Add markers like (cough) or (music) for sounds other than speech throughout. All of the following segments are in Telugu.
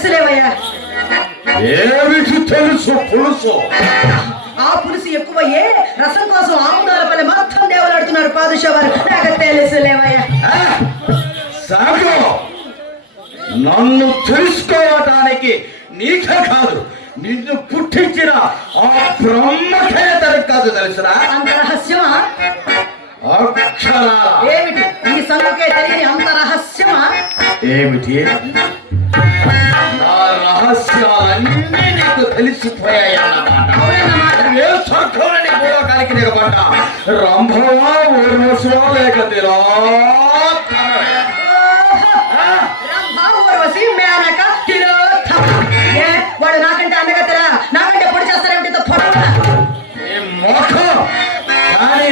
తెలుసులేవయ్యా. ఏమిటి తెలుసు పులుసు? ఆ పులుసు ఎక్కువయ్యే రసం కోసం ఆముదాలపల్లి మొత్తం దేవులాడుతున్నారు పాదుషా వారు నాకు తెలుసులేవయ్యా? సాగు నన్ను తెలుసుకోవటానికి నీకే కాదు నిన్ను పుట్టించిన ఆ బ్రహ్మకే తనకు కాదు తెలుసురా? అంత రహస్యమా? అక్షరాల ఏమిటి? ఈ సంగకే తెలియని అంత రహస్యమా? ఏమిటి? రహస్యాలన్నీ నీకు తెలిసిపోయాయన్నమాట. ఏ స్వర్గంలోని భూలోకానికి దిగబడ్డ రంభవా ఊర్వశో లేక వాడు నాకంటే అందగా తెరా? నాకంటే పొడి చేస్తారేమిటి?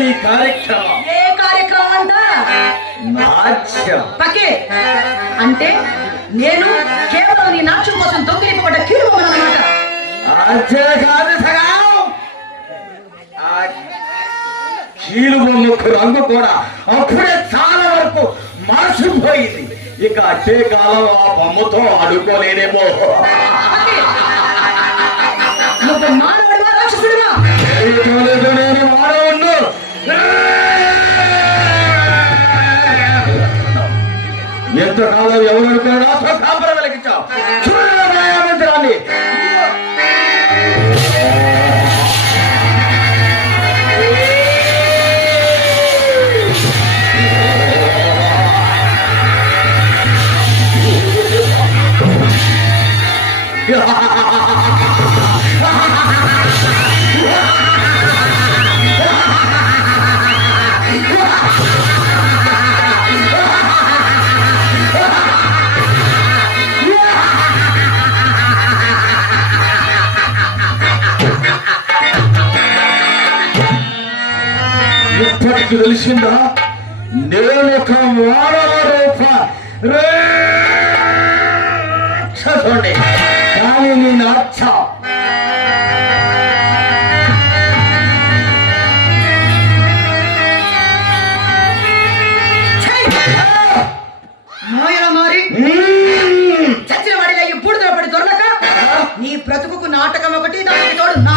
నీ కార్యక్రమం. ఏ కార్యక్రమం అంట నాట్యం. పకే అంటే నేను కేవలం నీ నాట్యం అంతే కాదు రంగు కూడా అప్పుడే చాలా వరకు మార్చిపోయింది ఇక అట్టే కాలం ఆ బొమ్మతో ఆడుకోలేనేమో ఎంతకాలం ఎవరు అనుకున్నా కాపురం ఇప్పటికి తెలిసిందా? నేను ఒక రూప? రాక్షసుని! కానీ నీ నాచ మాయల మారి! చచ్చిన వాడిగా ఈ బూడిదలో పడి దొరలక నీ బ్రతుకుకు నాటకం ఒకటి దానికి తోడు నా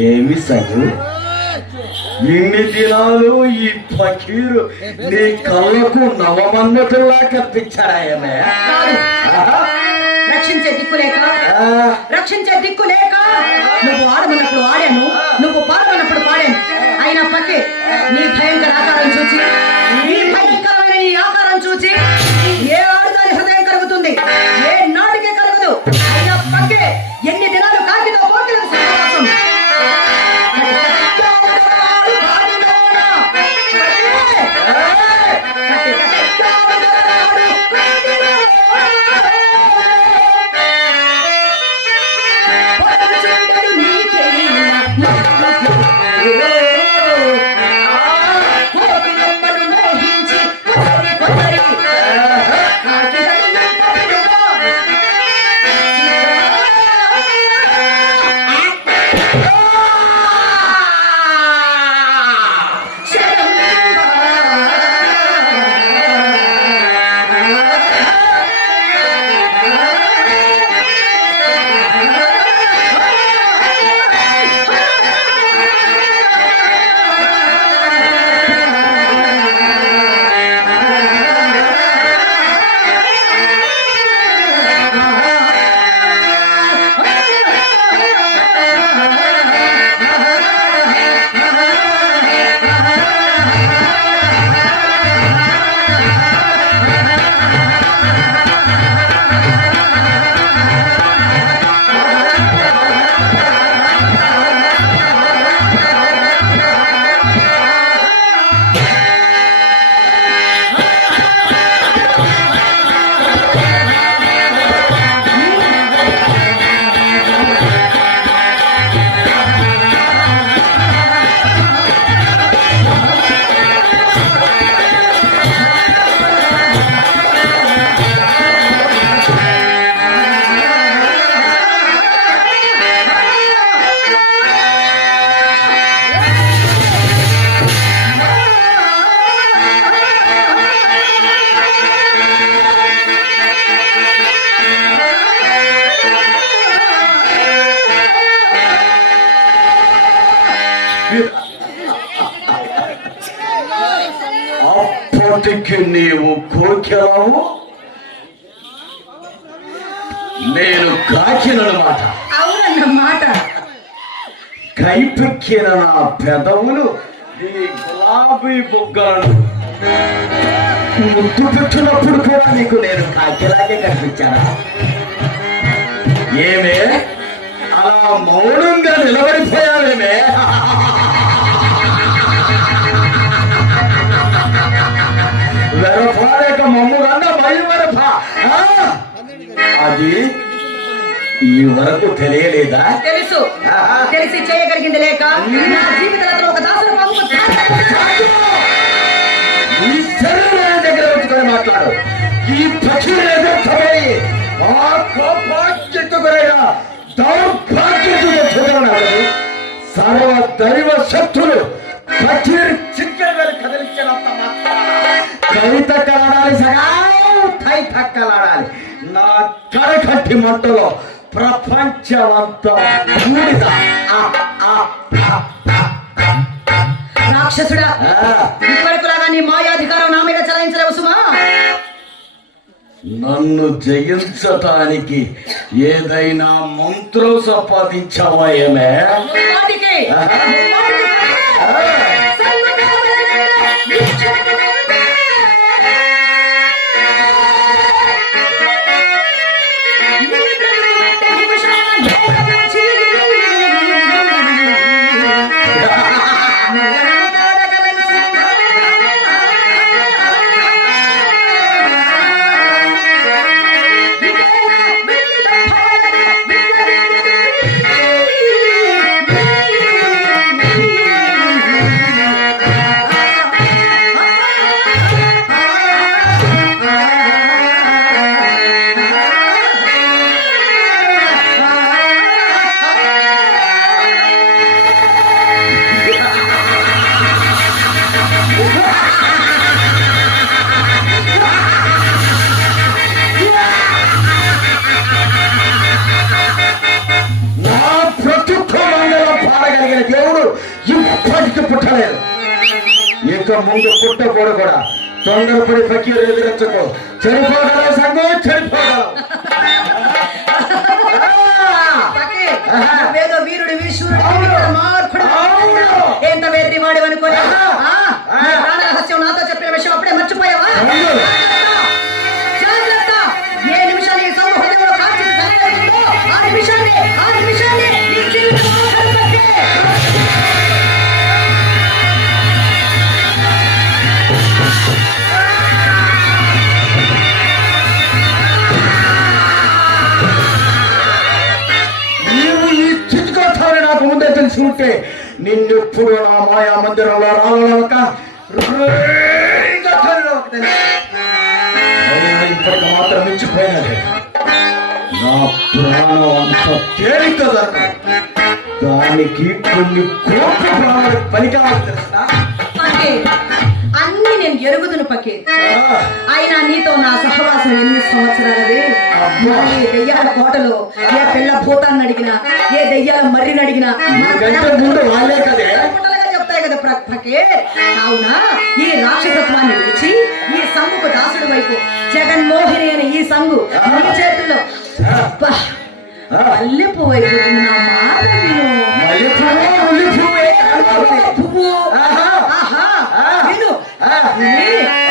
ఏమి సగు? ఇన్ని దినాలు ఈ ఫకీరు నీ కళ్ళకు నవమన్నతుల్లా కనిపించాడాయమే రక్షించే దిక్కు లేక రక్షించే దిక్కు లేక నువ్వు ఆడమన్నప్పుడు ఆడాను నువ్వు పాడమన్నప్పుడు పాడాను. అయినా పక్కే నీ భయంకర కైపుక్కిన నా పెదవులు ఈ గులాబీ బొగ్గలను ముద్దు పెట్టినప్పుడు కూడా నీకు నేను కాకిలాగే కనిపించానా? ఏమే? అలా మౌనంగా నిలబడిపోయావేమే? వెరపాలేక మమ్ముగన్న మళ్ళీ వెరప అది ఈ వరకు తెలియలేదా? తెలుసు. తెలిసి చేయగలిగింది లేక నా జీవితంలో ఒక ఈ శరీరం దగ్గర ఉంచుకొని మాట్లాడు. ఈ పక్షులు ఎదుర్కోబోయి ఆ కోపాగ్యతకురైన దౌర్భాగ్యతను సర్వ దైవ శక్తులు పక్షులు చిక్కలు కదిలించినంత కవిత కలడాలి సగాం కైత కలడాలి. నా కడకట్టి మంటలో ప్రపంచమంతా బూడిద. రాక్షసుడా. ఇప్పటికులాగా నీ మాయాధికారం నా మీద చలాయించలేవు సుమా. నన్ను జయించటానికి ఏదైనా మంత్రం సంపాదించావా ఏమే? ముందు పుట్టకూడదు కూడా తొందరపడి పకీరు ఎదురెచ్చకు చనిపోగల సంఘం చనిపోగలం పకే, నువ్వేదో వీరుడు వీశూరుడు మార్పుడు అవును. ఎంత వాడి. ప్రాణ రహస్యం నాతో చెప్పిన విషయం అప్పుడే మర్చిపోయావా? ముందే తెలిసి ఉంటే నిన్నెప్పుడు నా మాయా మందిరంలో రావాలక ఇప్పటికి మాత్రం మించిపోయినది. నా ప్రాణం అంత తేలిక దానికి కొన్ని కోట్ల ప్రాణాలు పనికిరాదు తెలుసా? ఎరుగుదును పకే ఆ, అయినా నీతో నా సహవాసం ఎన్ని సంవత్సరాలది. ఏ దెయ్యాల కోటలో ఏ పిల్ల భూతాన్ని అడిగినా ఏ దెయ్యాల మర్రిని అడిగినా చెప్తాయి కదా కావున ఈ రాక్షసత్వాన్ని విడిచి ఈ సంగుకు దాసుడు వైపు జగన్మోహిని అనే ఈ సంగు నీ చేతుల్లో. అయిపోతుంది నా మాట విను మళ్ళీ పువ్వే, ఉల్లి పువ్వే, అనుకోవాలి. పువ్వు ఆహా. ఆహా ఆ. విను ఆ.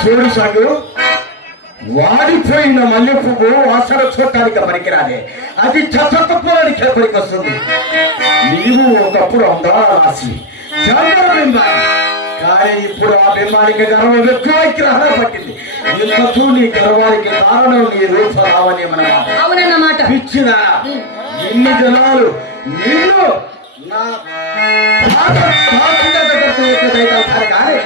చూడు సాగు వాడిపోయిన మల్లె పువ్వు వాసన చూడటానికి పనికిరాదే అది చచ్చకపోవడానికి పనికొస్తుంది నీవు ఒకప్పుడు అందా రాసి చంద్ర బింబాయి కానీ ఇప్పుడు ఆ బింబానికి గర్వం ఎక్కువైకి రహణ పట్టింది. ఇంతకు నీ గర్వానికి కారణం నీ రూపరావని మన అవునన్నమాట. పిచ్చినా ఎన్ని జనాలు నిన్ను నా కానీ?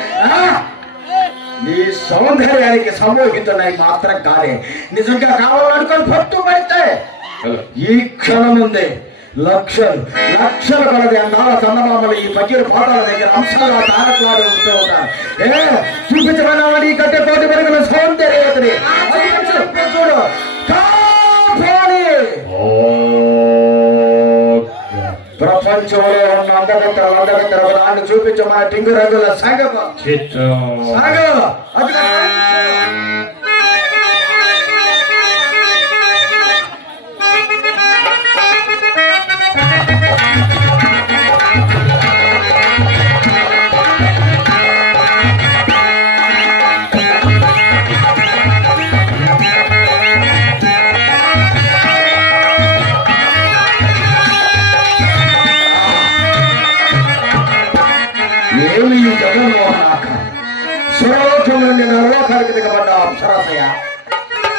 నీ సౌందర్యానికి సమూహితున్నాయి మాత్రం కాదే. నిజంగా కావాలనుకొని పట్టు పడితే ఈ క్షణం ఉంది. లక్షలు లక్షల కొలది అన్నాల చందమామలు ఈ పకీరు పాదాల దగ్గర అంశాలు తారట్లాడు ఉంటూ ఉంటారు. ఏ చూపించమన్నామని ఈ కట్టె కోటి పెరుగుల సౌందర్యతని చూడు ప్రపంచంలో ఉన్న అందగత్తెలు అందగత్తెలు రాళ్ళు చూపించమని టింగు రంగుల సంగమ. సంగమ. అది నరలోకానికి దిగబడ్డ అప్సరాసయ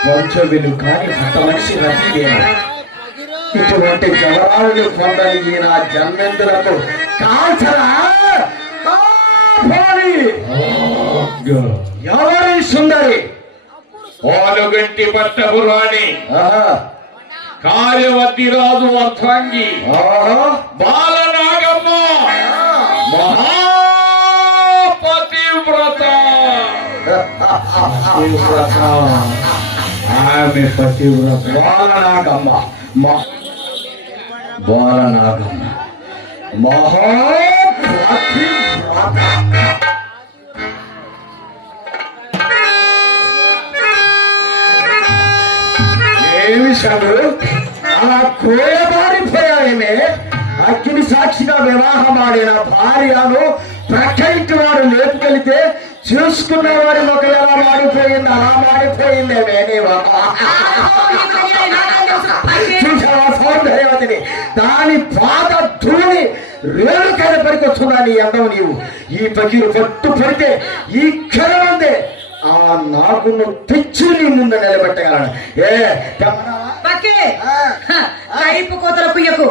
పంచవిలు కాని మనిషి రతీదేవి ఇటువంటి జవరాలను పొందని ఈ నా జన్మెందులకు కాల్చరా ఎవరి సుందరి? పాలుగంటి పట్టపురాణి ఆహా, కార్యవతి రాజు అర్థంగి. ఆహా, ఆమె పతివ్రత బాలనాగమ్మ మ- బాలనాగమ్మ మహా ఏమి సడు అలా కోయబారిపోయాయనే అగ్ని సాక్షిగా వివాహమాడిన భార్యను ప్రక్క ఇంటి వాడు లేపుకెళ్తే చూసుకున్నవాడి ముఖం ఎలా మాడిపోయింది అలా చూసావా సౌందర్యవతిని? దాని పాద ధూళి రేణుకైన పరికొచ్చున్నా నీ అందం నీవు? ఈ పకీరు పట్టు పడితే ఈ క్షణం ఉంది ఆ నాకును తెచ్చి నీ ముందు నిలబెట్టగలను. ఏ కైపు కోతల కుయ్యకు.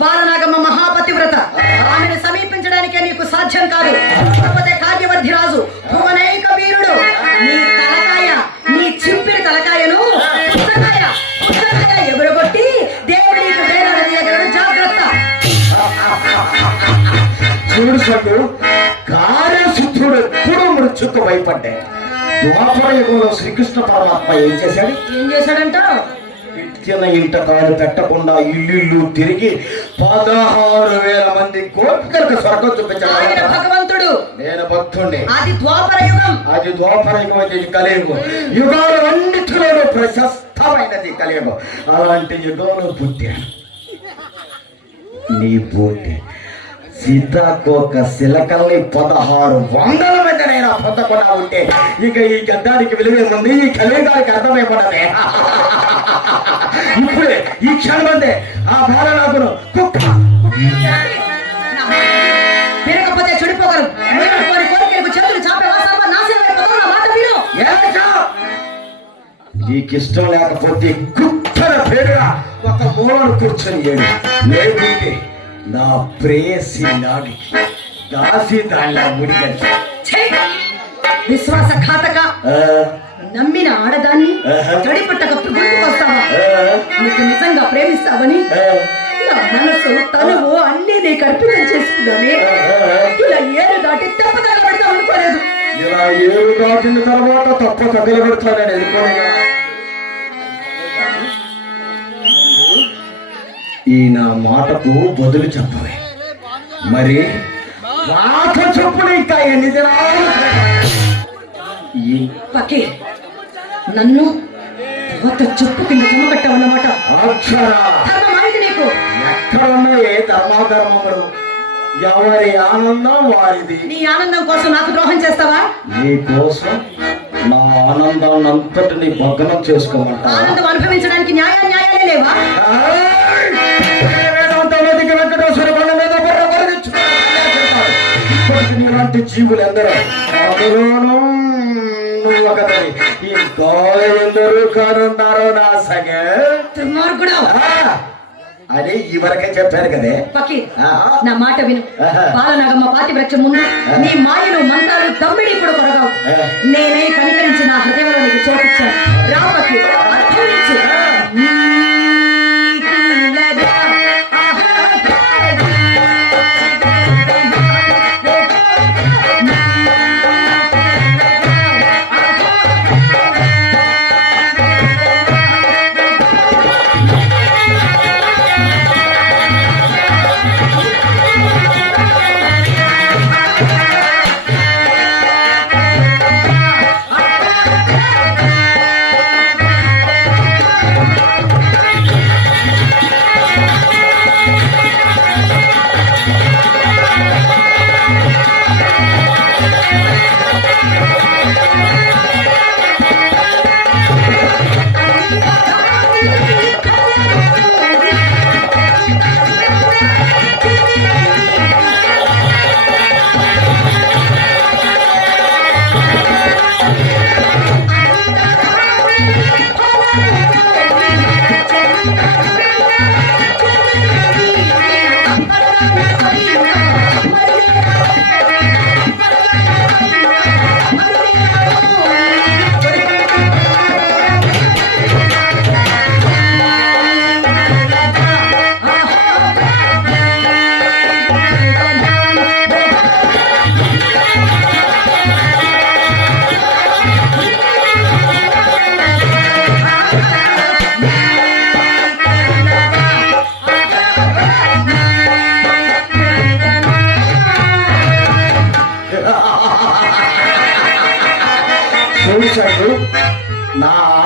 బాలనాగమ్మ మహాపతివ్రత. ఆమెను సమీపించడానికే నీకు సాధ్యం కాదు. రాజు. భువనైక వీరుడు. నీ తలకాయ నీ చింపిరి తలకాయను పుస్తకాయ పుస్తకాయ ఎగురగొట్టి దేవుడి జాగ్రత్త. చూడు సొండు కార్యశుద్ధుడు ఎప్పుడూ మృత్యుకు భయపడ్డాయి ద్వాపర యుగంలో శ్రీకృష్ణ పరమాత్మ ఏం చేశాడు? ఏం చేశాడంట? పెట్టిన ఇంట కాలు పెట్టకుండా ఇల్లు తిరిగి పదహారు వేల మంది గోపికలకు స్వర్గం చూపించాడు భగవంతుడు. భక్తుణ్ణి. అది ద్వాపర యుగం. అది ద్వాపర యుగం అది కలియుగం యుగాలు అన్నిటిలోనూ ప్రశస్తమైనది కలియుగం అలాంటి యుగంలో పుట్టాను నీ పోటీ సీతాకోక శిలకల్ని పదహారు వందల మంది నేను పొందకుండా ఉంటే ఇక ఈ గద్దానికి విలువే ఉంది ఈ కలియుగానికి అర్థమైపోయినదే ఇప్పుడే ఈ క్షణమందే ఆ బాలనాథును కుక్క. వినకపోతే చెడిపోగలరు. నీకు ఇష్టం లేకపోతే కుక్కల పేరుగా ఒక మూలను కూర్చొని లేకుంటే నా ప్రేయసి నాడి. దాసి దాళ్ళ ముడిగలి ఛీ! విశ్వాస ఘాతక. నమ్మిన ఆడదాన్ని ఆహా. తడిపట్ట కప్పు గుర్తుకొస్తావా నీకు నిజంగా ప్రేమిస్తావని? నా మనసు తనువు అన్ని నీకు అర్పితం చేసుకున్నానే ఇలా ఏడు దాటి తప్పదల పెడతాం అనుకోలేదు. ఇలా ఏడు దాటిన తర్వాత తప్ప తగలబెడతానని వెళ్ళిపోయినా. ఈ నా మాటకు బదులు చెప్పవే. మరి మాట చెప్పుడు ఇంకా ఎన్ని పకే నన్ను ఒక చెప్పు కింద ధర్మం ఆడింది నీకు. ఎక్కడున్నా ఏ ధర్మాధర్మములు? ఎవరి ఆనందం వారిది. నీ ఆనందం కోసం నాకు ద్రోహం చేస్తావా? నీ కోసం నా ఆనందాన్ని అంతటిని భగ్నం చేసుకోమంటా ఆనందం అనుభవించడానికి న్యాయ న్యాయాలే లేవా? నీలాంటి జీవులు ఎందరో? అందులోనూ నువ్వు ఒకదని ఇంకా ఎందరూ కానున్నారో నా సగే దుర్మార్గుడు అని ఈ వరకే చెప్పారు కదే. నా మాట విను. బాలనగమ్మ పాతి వృక్షం ముందు నీ మాయలు మంత్రాలు దమ్మిడి ఇప్పుడు కొరగావు. ఆ. నేనే కనికరించి నా హృదయంలో నీకు చోటిచ్చాను. రా అనుభవించు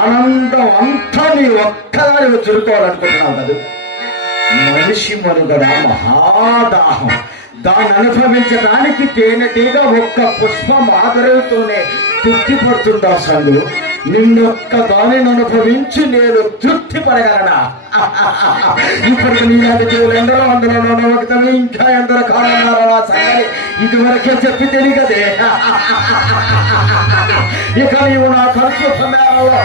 ఆనందం అంతా నీ ఒక్కదాని చురుకోవాలనుకుంటున్నావు కదా. మనిషి మనుగడ మహాదాహం. దాన్ని అనుభవించడానికి తేనెటీగా ఒక్క పుష్పం ఆదరవుతూనే తృప్తి పడుతుందా నిన్నొక్క దానిని అనుభవించి నేను తృప్తి పడగలనా? (laughs) ఇప్పటికి నీలాంటి జీవులు ఎందరో అందులో ఒకతని ఇంకా ఎందరో కానున్నారో నా సంగతి ఇదివరకే చెప్పి తెలియదే. (laughs) ఇక నీవు నా కలుపు సమయంలో